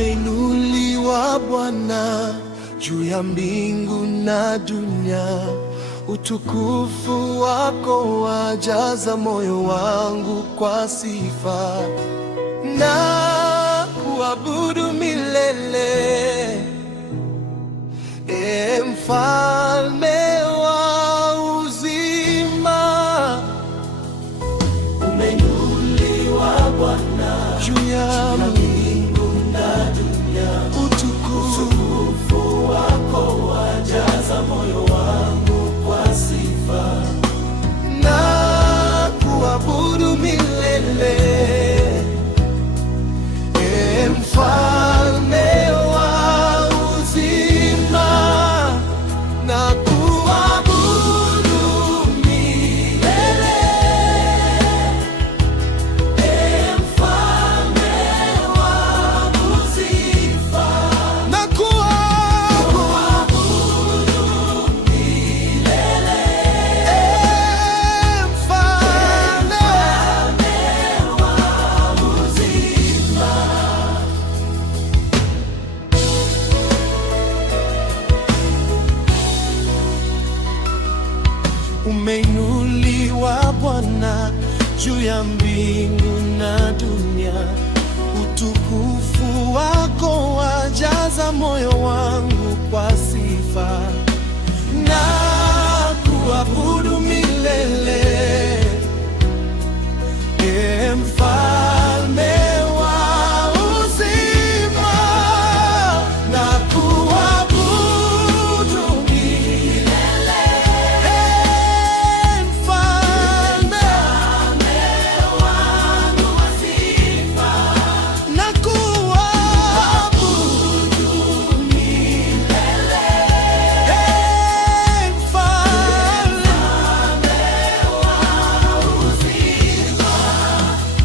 Umeinuliwa Bwana juu ya mbingu na dunia, utukufu wako wajaza moyo wangu kwa sifa, na kuabudu milele, Mfalme wa uzima. Umeinuliwa Bwana juu ya mbingu na dunia, utukufu wako wajaza moyo wangu kwa sifa, na kuabudu milele, Mfalme wa uzima, na kuabudu milele, Mfalme wa uzima, na kuabudu milele, Mfalme wa uzima. Umeinuliwa Bwana juu ya mbingu na dunia, utukufu wako wajaza moyo wangu kwa sifa, na kuabudu milele, Mfalme wa uzima, na kuabudu milele, Mfalme Wangu wa sifa, na kuabudu milele, Mfalme wa uzima,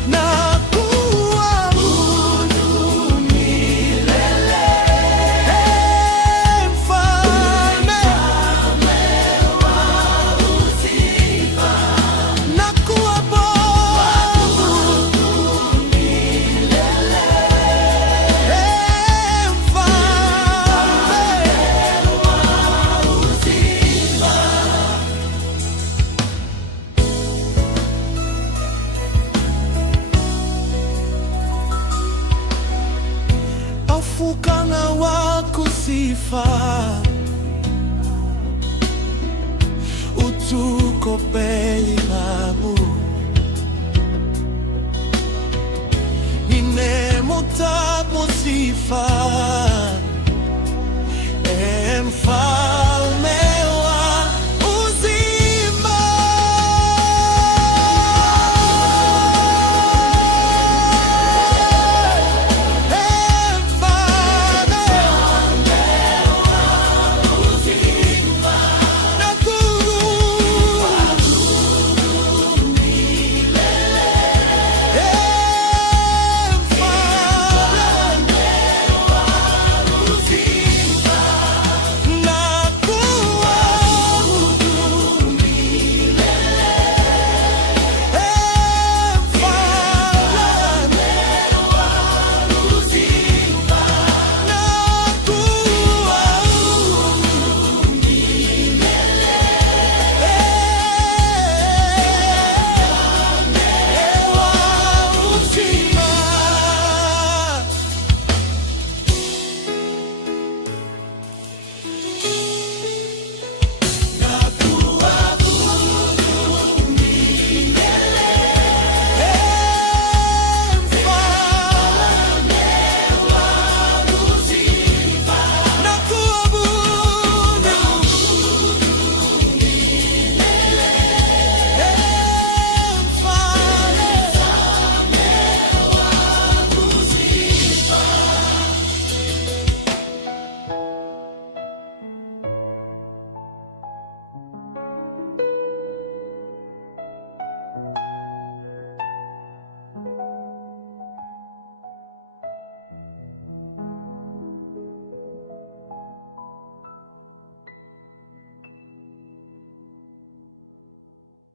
na kuabudu milele, Mfalme wa uzima, na kuabudu milele, afukana wako sifa, utuko penye labu, ninemutapo sifa, Mfalme